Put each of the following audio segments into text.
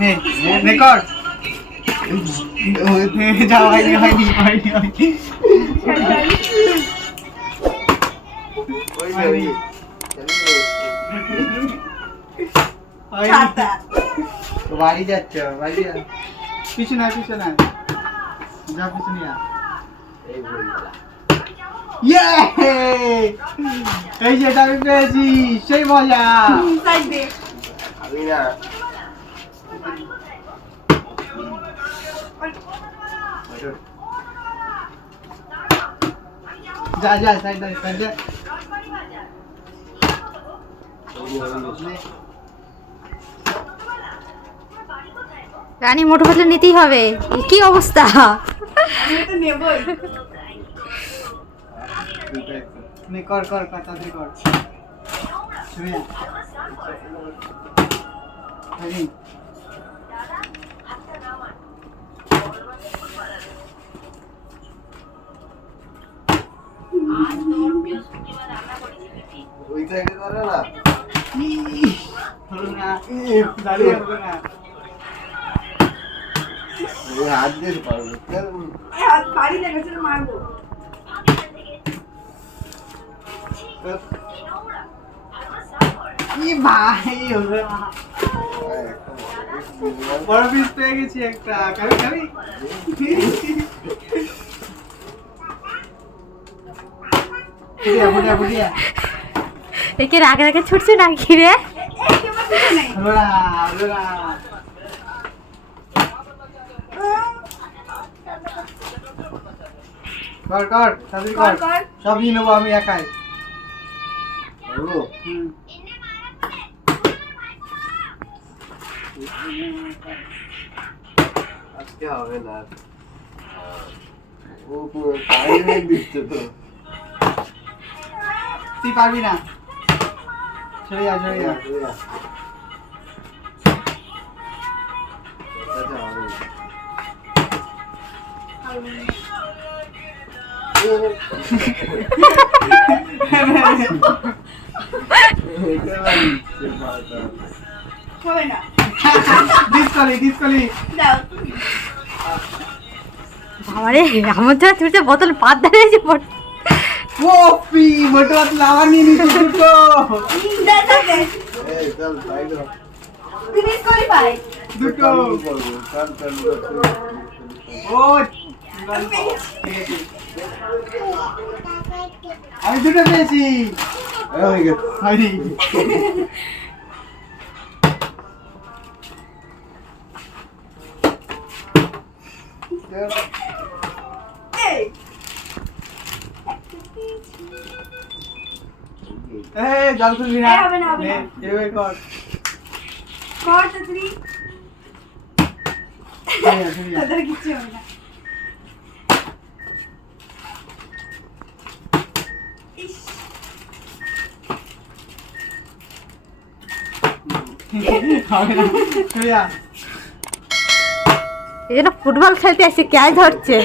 নে নে কর যাও হয়নি হয়নি হয়নি হয়নি বাড়ি যাচ্ছে বাড়ি যা পিছনে পিছনে যা পিছনে এই যেটা আমি পেয়েছি সেই মজা আমি না যা যা সাইড সাইড যা রানী মোটর পাতলা নিতেই হবে কি অবস্থা কর কর তাড়াতাড়ি কর ওই সাইডে করে না দাঁড়িয়ে হবে না হাত দিয়ে পারবো হাত পারি না গেছে মারবো ভাই বড় পিস পেয়ে গেছি একটা খাবি খাবি একে রাগে রাগে ছুটছে না ঘিরে কর কর তাড়াতাড়ি কর সবই নেবো আমি একাই আজকে হবে না ও পুরো টাইমে দিচ্ছে তো তুই পারবি না চলে যা চলে যা হবে না ডিসকালি ডিসকালি আমারে আমার যা ছুটছে বোতল পাত দাঁড়িয়েছে কফি মোটর পাতলা আবার নিয়ে নিচ্ছি দুটো এই চল ভাই দাও ফিনিশ করি ভাই দুটো ও আমি দুটো পেয়েছি হয়নি জল তুলবি না এভাবে কর কর তাড়াতাড়ি তোদের কিচ্ছু হবে না এজন্য ফুটবল খেলতে আসছে কে ধরছে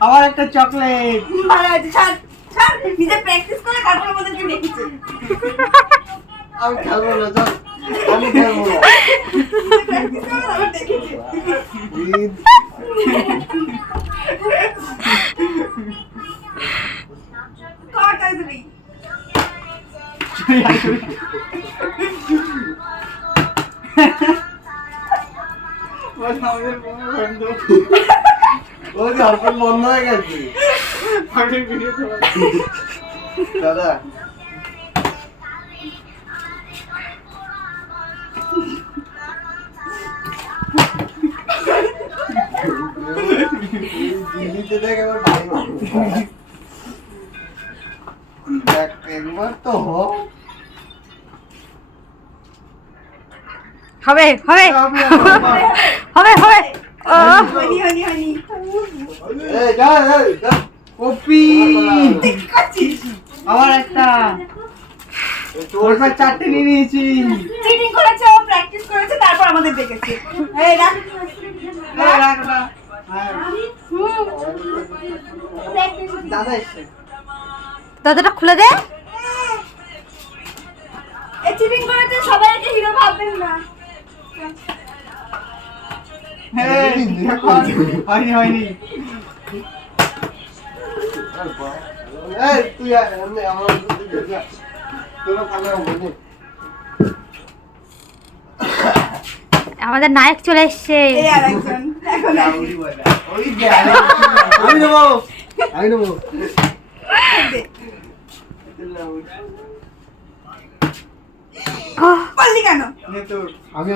আবার একটা চকলেট ভালো আছে ছাড় ছাড় নিজে প্র্যাকটিস করে তারপর আমাদেরকে দেখিছে আমি খেলবো না চল আমি খেলবো না প্র্যাকটিস করে তারপর দেখিছে কর তাড়াতাড়ি বন্ধ হয়ে গেছে দাদা দিল্লিতে দেখ এবার একবার তো হবে হবে হবে হবে হনি হনি হনি এই যা যা কপি আবার একটা তোরপর চারটে নিয়ে নিয়েছি চিটিং করেছে ও প্র্যাকটিস করেছে তারপর আমাদের দেখেছে এই রাখ এই রাখ ওটা। হ্যাঁ, দাদা এসছে। দরজাটা খুলে দে। এই চিটিং করেছে সবাই একটা হিরো ভাববেন না। এই, এখন হয়নি। এই তুই এমনি আমার তোরা ভালো হবে। আমাদের নায়ক চলে এসছে। এই আরেকজন এখন ওই যে, আমি নেবো আমি নেবো পারলি কেন? নে তোর। আমি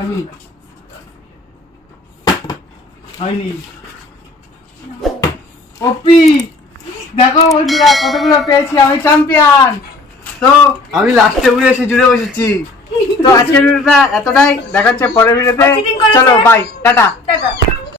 হয়নি। ওপি, দেখো বন্ধুরা কতগুলো পেয়েছি, আমি চ্যাম্পিয়ন। তো আমি লাস্টে উড়ে এসে জুড়ে বসেছি। তো আজকের ভিডিওটা এতটাই, দেখা হচ্ছে পরের ভিডিওতে। cheating করেছে। চলো বাই, টাটা। টাটা।